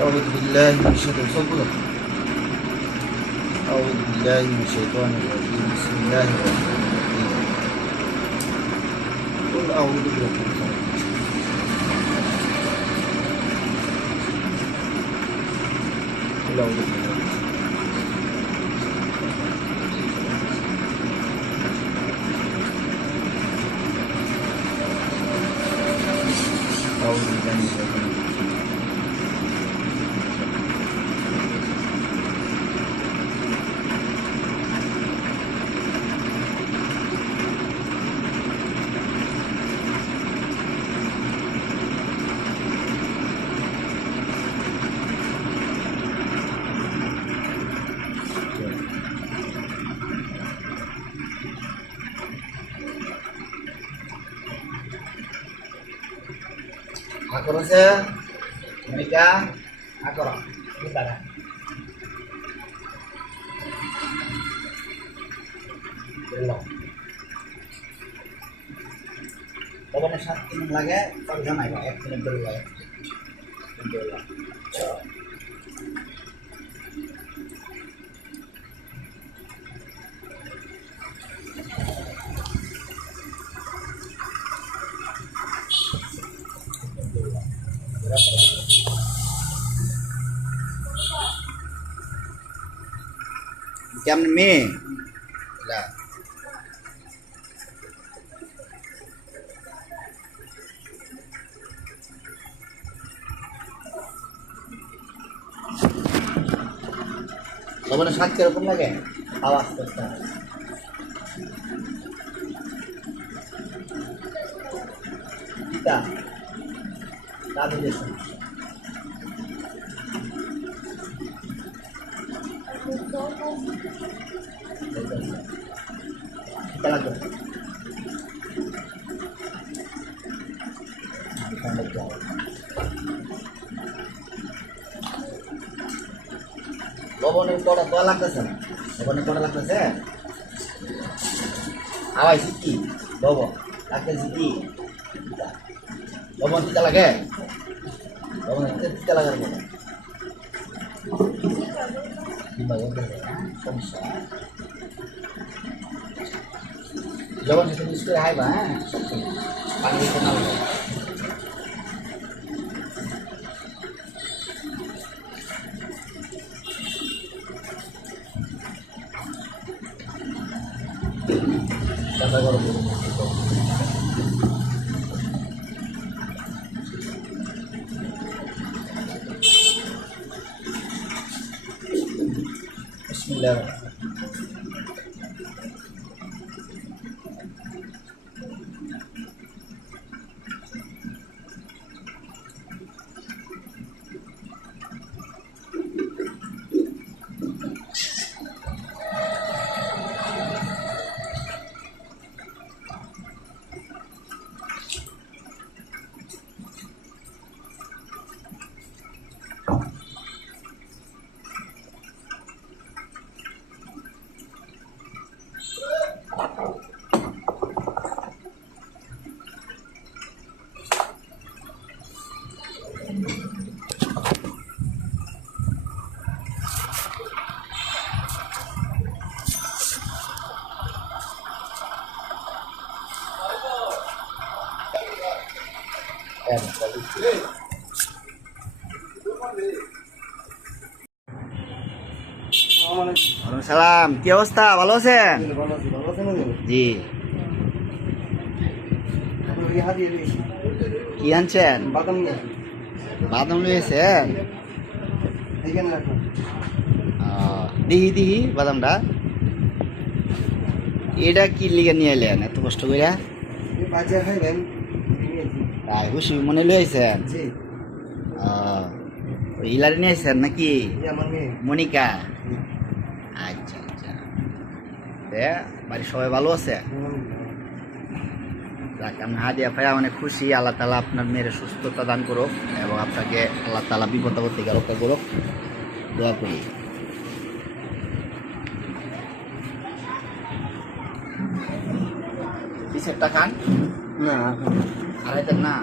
أعوذ بالله من الشيطان أعوذ بالله من الشيطان الرجيم بسم الله الرحمن الرحيم قل أعوذ برب الفلق قل أعوذ برب الفلق أعوذ بالله من الشيطان الرجيم Akor saya, mereka akor kita kan. Belum. Kalau saat ini lagi, kalau jangan ya, ini belum lagi. Belum. Kemen mi, lah. Kalau nak saat kerupuk lagi, awas besar. Kita, tahu desa. Kita lagu. Bawa ni kodak tua lagu sen. Bawa ni kodak lagu sen. Awal siki. Bawa. Lagu siki. Bawa kita lagi. Bawa kita lagi. Di bawah bisa. Jawan itu mesti hai bang. Panggil kenal. Sampai kalau Bismillahirrahmanirrahim. সালাম, কি অবস্থা? ভালো আছেন? জি। কি আনছেন? বাদাম নিয়েছেন? দিহি দিহি বাদামটা। এটা কি লিগে নিয়ে এলেন এত কষ্ট করে? তাই খুশি মনে লইছেন? ইলারে নিয়ে আসছেন নাকি? মনিকা। আচ্ছা আচ্ছা, বাড়ির সবাই ভালো আছে? আমি হাদিয়া পাই অনেক খুশি। আল্লাহ তাআলা আপনার মেয়ের সুস্থতা দান করুক এবং আপনাকে আল্লাহ তাআলা বিপদ আপদ থেকে রক্ষা করুক, দোয়া করি। পিছেরটা খান না, আড়াইতেন না।